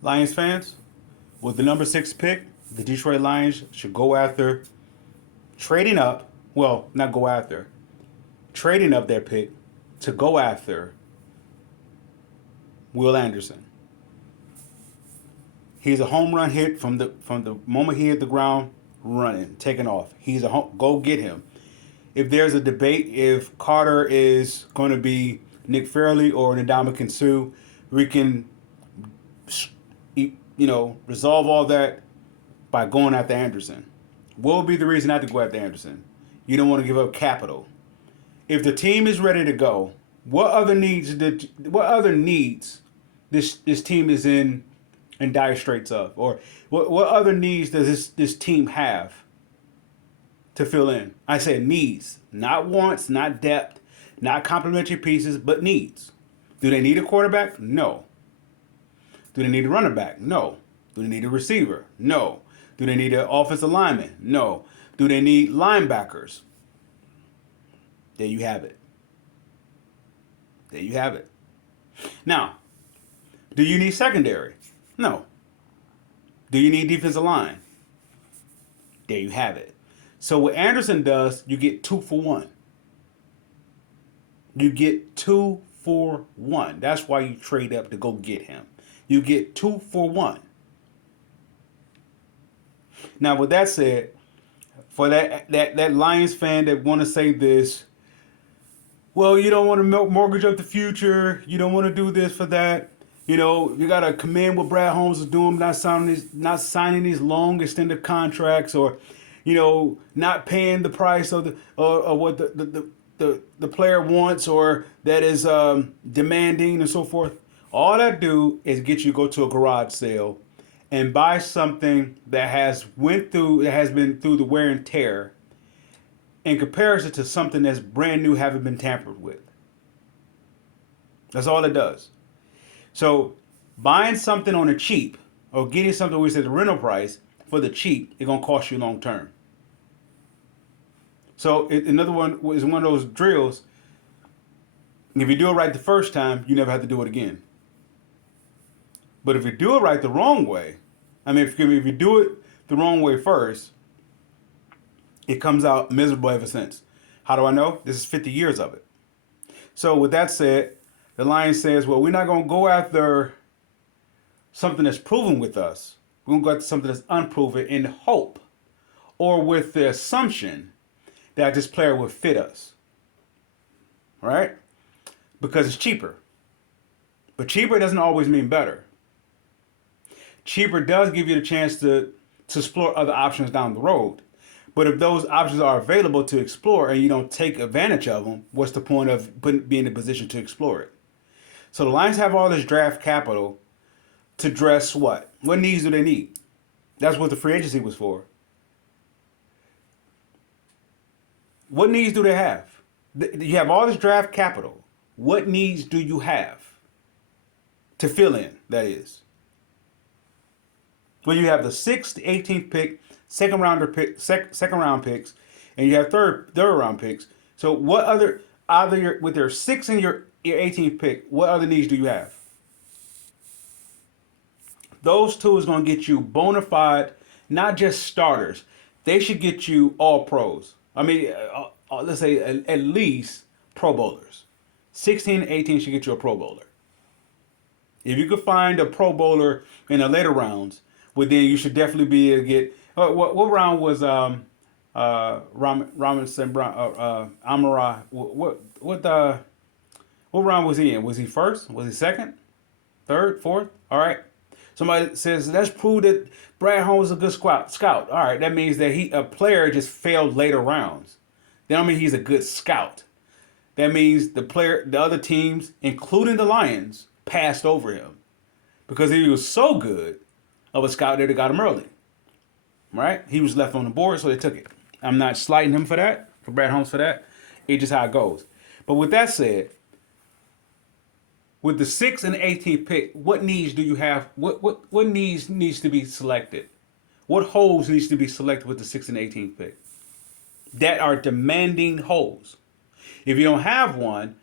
Lions fans, with the number six pick, the Detroit Lions should go after trading up. Well, not go after, trading up their pick to go after Will Anderson. He's a home run hit from the moment he hit the ground, running, taking off. He's a home, go get him. If there's a debate if Carter is going to be Nick Fairley or Ndamukong Suh, we can, resolve all that by going after Anderson. What would be the reason not to go after Anderson? You don't want to give up capital. If the team is ready to go, what other needs this team is in dire straits of, or what other needs does this team have to fill in? I say needs, not wants, not depth, not complementary pieces, but needs. Do they need a quarterback? No. Do they need a running back? No. Do they need a receiver? No. Do they need an offensive lineman? No. Do they need linebackers? There you have it. There you have it. Now, do you need secondary? No. Do you need defensive line? There you have it. So what Anderson does, you get 2 for 1. You get 2 for 1. That's why you trade up to go get him. You get 2 for 1. Now, with that said, for that Lions fan that want to say this, well, you don't want to mortgage up the future. You don't want to do this for that. You got to commend what Brad Holmes is doing, not signing these long extended contracts, or, not paying the price of the or what the player wants, or that is demanding and so forth. All that do is get you to go to a garage sale and buy something that has been through the wear and tear, in comparison to something that's brand new, haven't been tampered with. That's all it does. So buying something on the cheap, or getting something we said the rental price for the cheap, it's gonna cost you long term. So another one is one of those drills. If you do it right the first time, you never have to do it again. But if you do it right the wrong way, if you do it the wrong way first, it comes out miserable ever since. How do I know? This is 50 years of it. So with that said, the Lions says, well, we're not going to go after something that's proven with us. We're going to go after something that's unproven in hope, or with the assumption that this player will fit us. Right? Because it's cheaper. But cheaper doesn't always mean better. Cheaper does give you the chance to explore other options down the road. But if those options are available to explore and you don't take advantage of them, what's the point of being in a position to explore it? So the Lions have all this draft capital to dress what? What needs do they need? That's what the free agency was for. What needs do they have? You have all this draft capital. What needs do you have to fill in, that is? Well, you have the 6th, the 18th pick, second round picks, and you have third round picks. So what other, with your 6th and your 18th pick, what other needs do you have? Those two is going to get you bona fide, not just starters. They should get you all pros. Let's say at least Pro Bowlers. 16 and 18 should get you a Pro Bowler. If you could find a Pro Bowler in the later rounds, well, then you should definitely be able to get. What round was Robinson Brown, Amara? What round was he in? Was he first? Was he second? Third? Fourth? All right. Somebody says, let's prove that Brad Holmes is a good scout. All right, that means that a player just failed later rounds. That don't mean he's a good scout. That means the other teams, including the Lions, passed over him because he was so good of a scout that they got him early. Right? He was left on the board, so they took it. I'm not slighting him for that, for Brad Holmes for that. It's just how it goes. But with that said, with the 6th and 18th pick, what needs do you have? What needs to be selected? What holes needs to be selected with the 6th and 18th pick that are demanding holes? If you don't have one,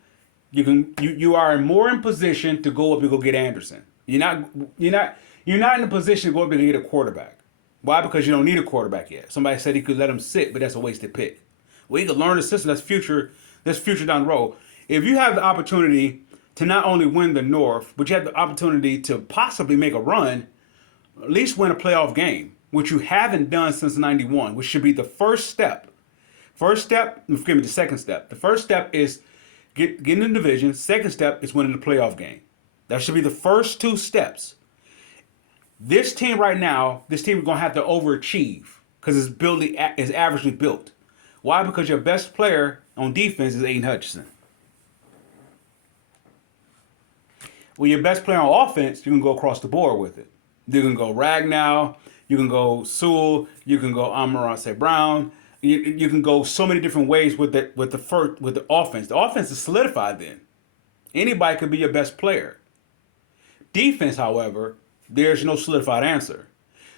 you are more in position to go up and go get Anderson. You're not You're not in a position to go up and get a quarterback. Why? Because you don't need a quarterback yet. Somebody said he could let him sit, but that's a wasted pick. Well, he could learn the system. That's future. That's future down the road. If you have the opportunity to not only win the North, but you have the opportunity to possibly make a run, at least win a playoff game, which you haven't done since '91, which should be the first step. First step, forgive me, the second step. The first step is getting in the division. Second step is winning the playoff game. That should be the first two steps. This team right now, this team is going to have to overachieve because it's building is averagely built. Why? Because your best player on defense is Aiden Hutchinson. Well, your best player on offense, you can go across the board with it. You can go Ragnow, you can go Sewell, you can go Amon-Ra St. Brown. You can go so many different ways with the offense. The offense is solidified then. Anybody could be your best player. Defense, however, there's no solidified answer.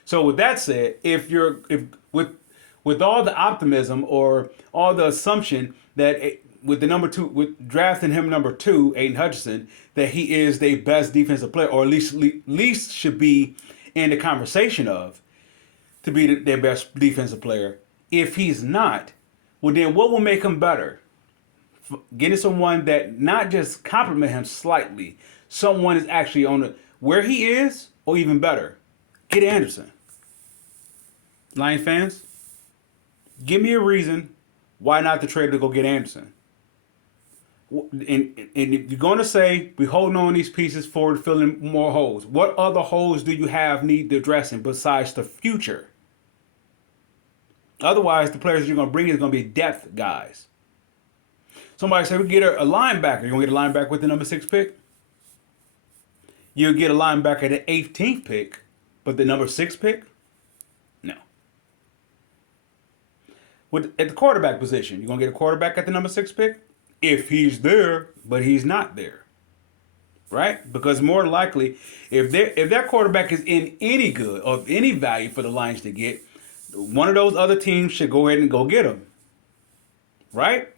So with that said, if with all the optimism or all the assumption that with the number two, with drafting him number 2, Aiden Hutchinson, that he is the best defensive player, or at least should be in the conversation of to be their best defensive player. If he's not, well then what will make him better? Getting someone that not just compliment him slightly, someone is actually on where he is, or even better, get Anderson. Lion fans, give me a reason why not to trade to go get Anderson. And if you're going to say we're holding on these pieces for filling more holes, what other holes do you have need addressing besides the future? Otherwise, the players you're going to bring is going to be depth guys. Somebody said we get a linebacker. You want to get a linebacker with the number 6 pick? You'll get a linebacker at the 18th pick, but the number 6 pick? No. At the quarterback position, you're going to get a quarterback at the number 6 pick? If he's there, but he's not there. Right? Because more likely, if that quarterback is in any good or any value for the Lions to get, one of those other teams should go ahead and go get him. Right?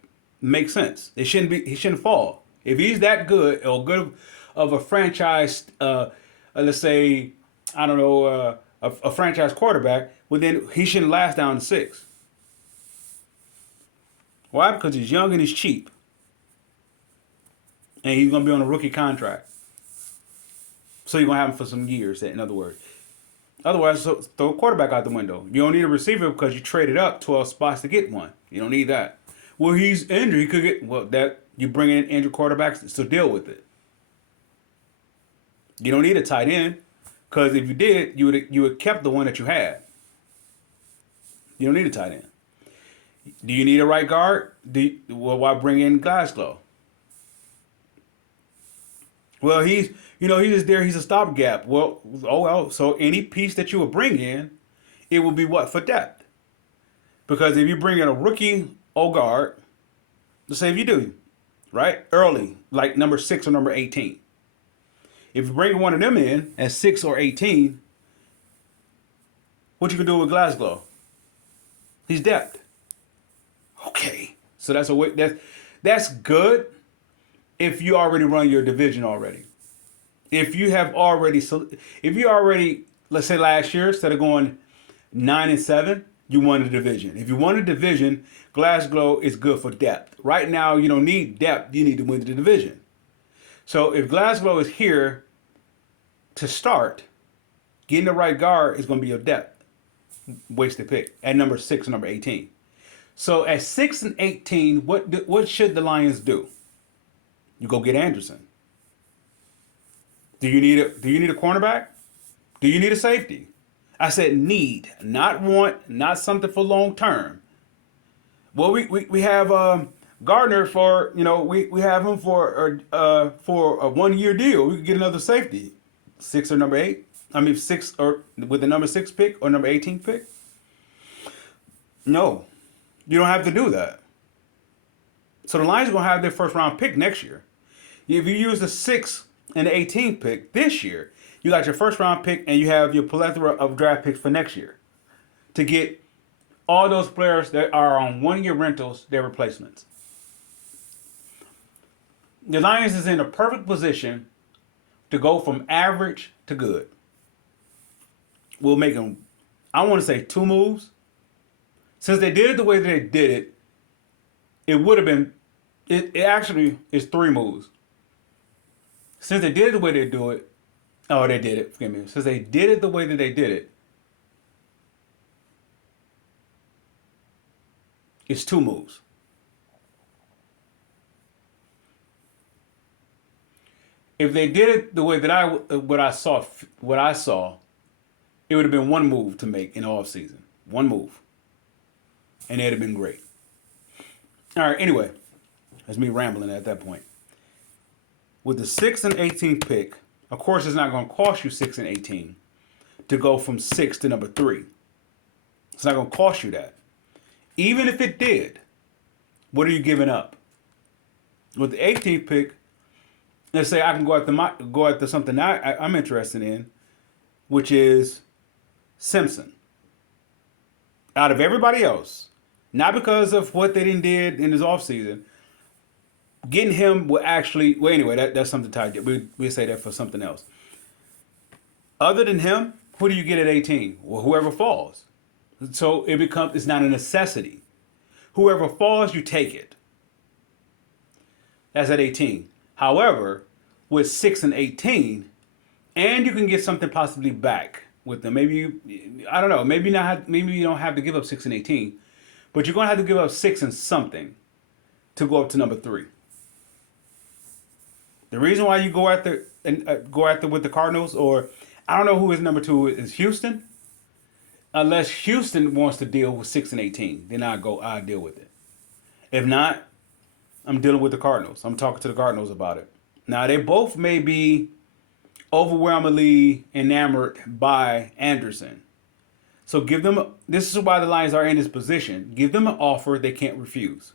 Makes sense. He shouldn't fall. If he's that good or good of a franchise, let's say, I don't know, a franchise quarterback, well then he shouldn't last down to 6. Why? Because he's young and he's cheap. And he's going to be on a rookie contract. So you're going to have him for some years, in other words. Otherwise, so throw a quarterback out the window. You don't need a receiver because you traded up 12 spots to get one. You don't need that. Well, he's injured. He could get, well, that you bring in injured quarterbacks, so deal with it. You don't need a tight end because if you did, you would kept the one that you had. You don't need a tight end. Do you need a right guard? Why bring in Glasgow? Well, he's just there. He's a stopgap. Well. So any piece that you would bring in, it will be what? For depth. Because if you bring in a rookie guard, let's say if you do, right? Early, like number 6 or number 18. If you bring one of them in at 6 or 18, what you can do with Glasgow? He's depth. Okay. So that's good. If you already run your division already. If you already, let's say last year, instead of going 9-7, you won the division. If you won a division, Glasgow is good for depth. Right now, you don't need depth. You need to win the division. So if Glasgow is here to start, getting the right guard is going to be your depth. Wasted pick at number 6 and number 18. So at 6 and 18, what should the Lions do? You go get Anderson. Do you need a cornerback? Do you need a safety? I said need, not want, not something for long term. Well, we have Gardner for we have him for a 1-year deal. We could get another safety, 6 or number 8. I mean 6 or with the number 6 pick or number 18 pick. No, you don't have to do that. So the Lions are gonna have their first round pick next year. If you use the 6th and the 18th pick this year, you got your first round pick and you have your plethora of draft picks for next year to get all those players that are on 1-year rentals, their replacements. The Lions is in a perfect position to go from average to good. will make them, I want to say 2 moves. Since they did it the way that they did it, it would have been, it actually is 3 moves. Since they did it the way they do it, oh, they did it, forgive me. Since they did it the way that they did it, it's 2 moves. If they did it the way that what I saw, it would have been 1 move to make in the off season. 1 move. And it'd have been great. All right, anyway, that's me rambling at that point. With the 6th and 18th pick, of course, it's not going to cost you 6 and 18 to go from 6 to number 3. It's not going to cost you that. Even if it did, what are you giving up? With the 18th pick, let's say I can go after something I'm interested in, which is Simpson. Out of everybody else, not because of what they did in his offseason, getting him will actually, well, anyway, that's something tied. We'll say that for something else. Other than him, who do you get at 18? Well, whoever falls. So it's not a necessity. Whoever falls, you take it. That's at 18. However, with 6 and 18, and you can get something possibly back with them. Maybe I don't know. Maybe you don't have to give up 6 and 18, but you're gonna have to give up 6 and something to go up to number 3. The reason why you go after with the Cardinals, or I don't know who his number 2 is, Houston. Unless Houston wants to deal with 6 and 18, then I deal with it. If not, I'm dealing with the Cardinals. I'm talking to the Cardinals about it. Now, they both may be overwhelmingly enamored by Anderson. So this is why the Lions are in this position. Give them an offer they can't refuse.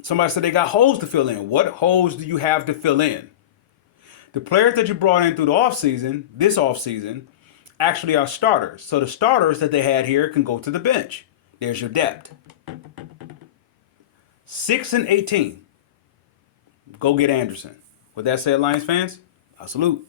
Somebody said they got holes to fill in. What holes do you have to fill in? The players that you brought in through this offseason, actually are starters. So the starters that they had here can go to the bench. There's your depth. 6 and 18. Go get Anderson. With that said, Lions fans, I salute.